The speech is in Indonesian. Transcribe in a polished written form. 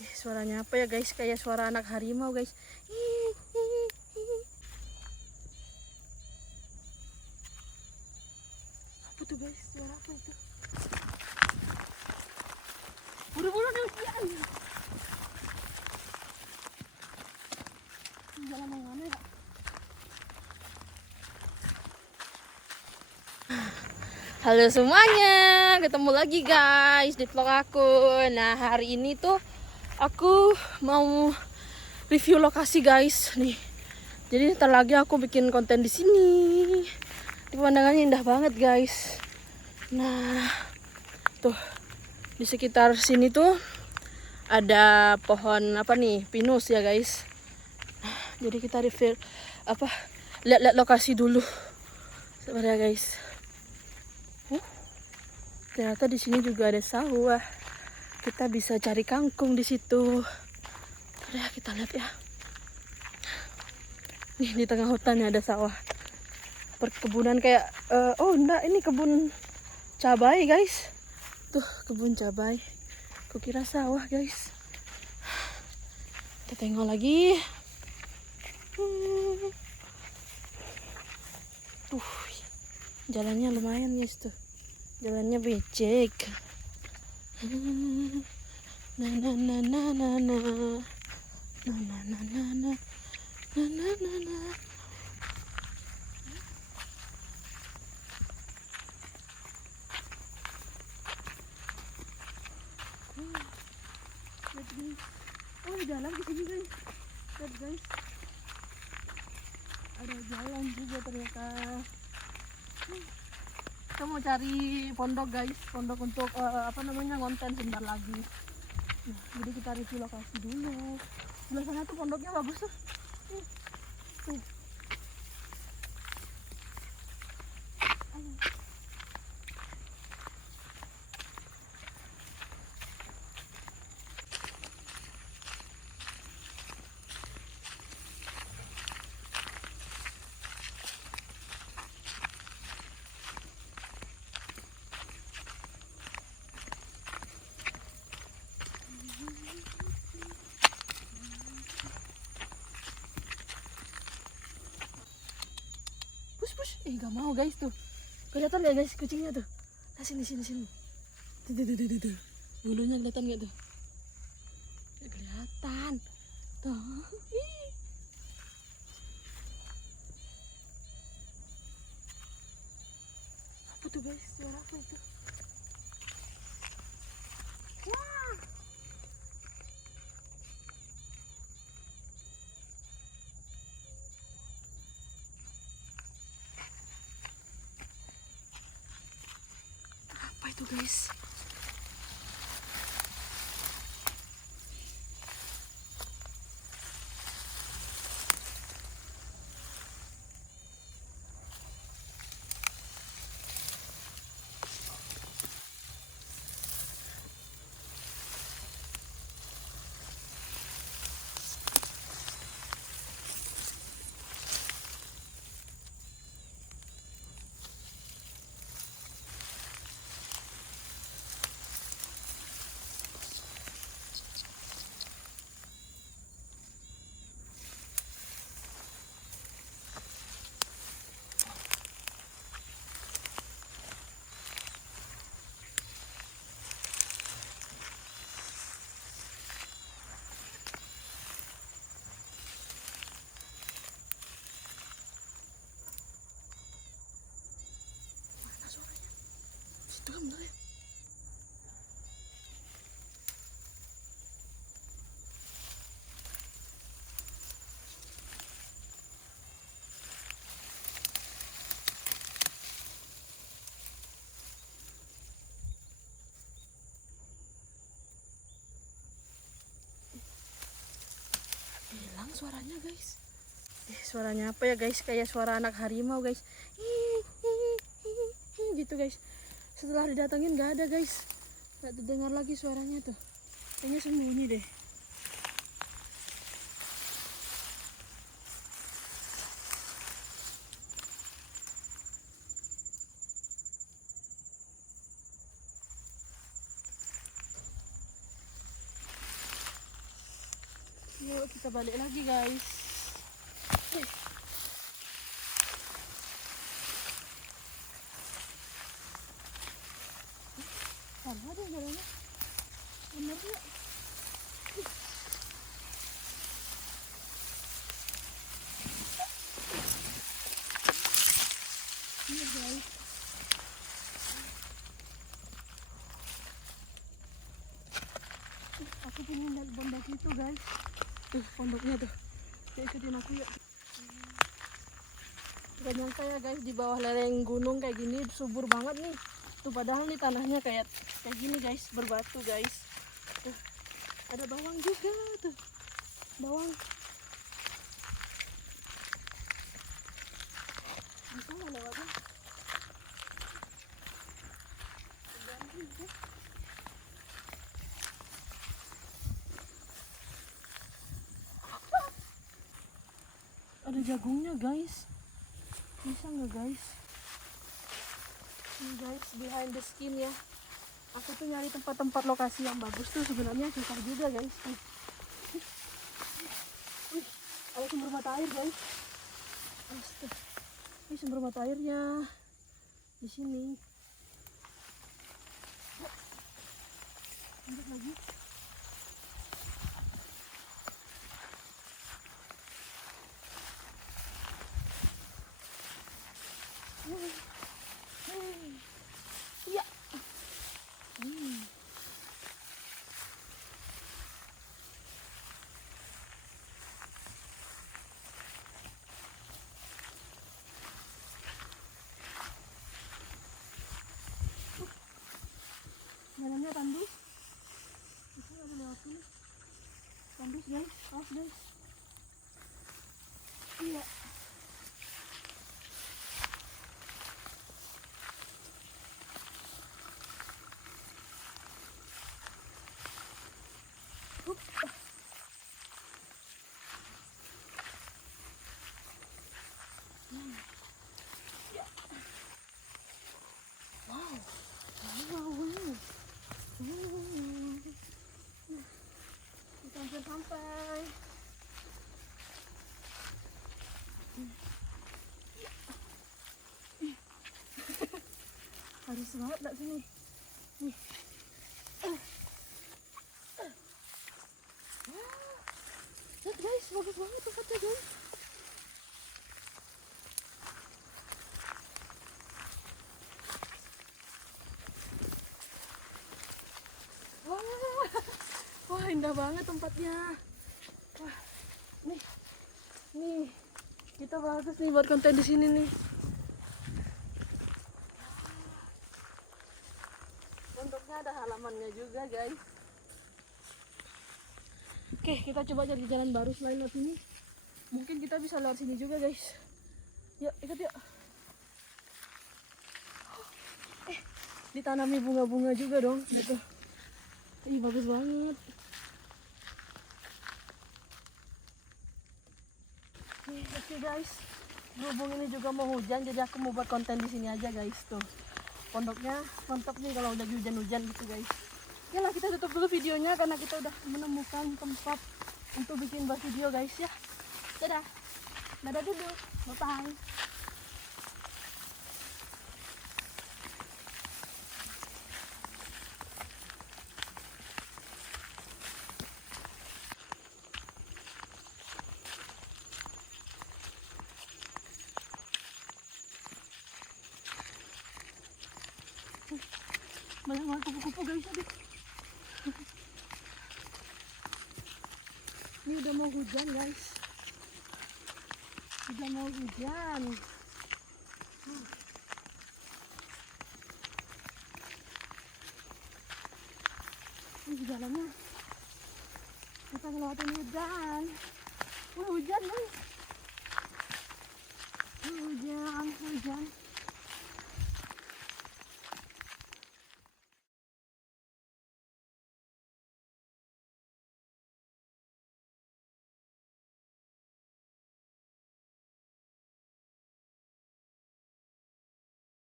Suaranya apa ya guys? Kayak suara anak harimau guys. Apa tuh guys? Suara apa itu? Buru-buru deh ujian. Jalan yang mana ya? Halo semuanya, ketemu lagi guys di vlog aku. Nah hari ini tuh aku mau review lokasi guys nih. Jadi ntar lagi aku bikin konten di sini. Pemandangannya indah banget guys. Nah tuh di sekitar sini tuh ada pohon apa nih, pinus ya guys. Jadi kita review lihat-lihat lokasi dulu sebenarnya guys. Ternyata di sini juga ada sawah. Kita bisa cari kangkung di situ. Ya kita lihat ya. Nih di tengah hutan ada sawah. Perkebunan kayak oh enggak, ini kebun cabai guys. Tuh kebun cabai. Kukira sawah guys. Kita tengok lagi. Tuh jalannya lumayan guys tuh. Jalannya becek. Na na na na na na na na na na na na na na. Oh jalan di sini guys. Lihat guys. Ada jalan juga ternyata. Kita mau cari pondok guys, pondok untuk ngonten sebentar lagi. Nah, jadi kita review lokasi dulu. Sebelah sana tuh pondoknya bagus tuh. Tuh. Push. Gak mau guys tuh. Kelihatan ya guys kucingnya tuh. Nah sini. Tuh. Bulunya kelihatan gak tuh? Gak kelihatan. Tuh. Apa tuh guys? Suara apa itu? Wah. Apa itu guys? Itu kan bener ya? Hilang suaranya guys. Suaranya apa ya guys? Kayak suara anak harimau guys. Gitu guys. Setelah didatengin gak ada guys. Gak terdengar lagi suaranya tuh. Kayaknya sembunyi deh. Yuk kita balik lagi guys. Sama deh jalannya. Bener ya. Ini guys. Aku pengen lihat pondok itu guys. Tuh pondoknya tuh. Yuk ikutin aku yuk. Gak nyangka ya guys, di bawah lereng gunung kayak gini subur banget nih. Tuh padahal nih tanahnya kayak gini guys, berbatu guys. Tuh, ada bawang juga tuh. Bawang. Bisa nggak lewatnya? Ada jagungnya guys. Bisa nggak guys? Ini guys, behind the skin ya. Aku tuh nyari tempat-tempat lokasi yang bagus tuh sebenarnya susah juga guys. Wih, ada sumber mata air guys. Astaga. Ini sumber mata airnya di sini. Lanjut lagi. Iya. Jalannya tandus. Kita nggak boleh lewat sini. Tandus guys, awas guys. Iya. Kita hampir sampai. Harus banget tak sini. Nih. Lihat guys, bagus banget tempatnya guys. Wah, indah banget tempatnya. Wah, nih, kita bagus nih buat konten di sini nih. Pondoknya ada halamannya juga guys. Oke, kita coba cari jalan baru selain lewat sini. Mungkin kita bisa lewat sini juga guys. Yuk, ikut yuk. Ditanami bunga-bunga juga dong. Gitu. Ih, bagus banget. Oke guys, berhubung ini juga mau hujan, jadi aku mau buat konten di sini aja guys. Tuh, pondoknya mantap nih kalau udah hujan-hujan gitu guys. Ya lah, kita tutup dulu videonya karena kita udah menemukan tempat untuk bikin buat video guys ya. Dadah, dadah dulu, bye bye. Banyak banget kupu-kupu guys, aduh. Ini udah mau hujan guys. Udah mau hujan. Ini jalannya. Kita ngelewatin hujan. Hujan guys. Hujan.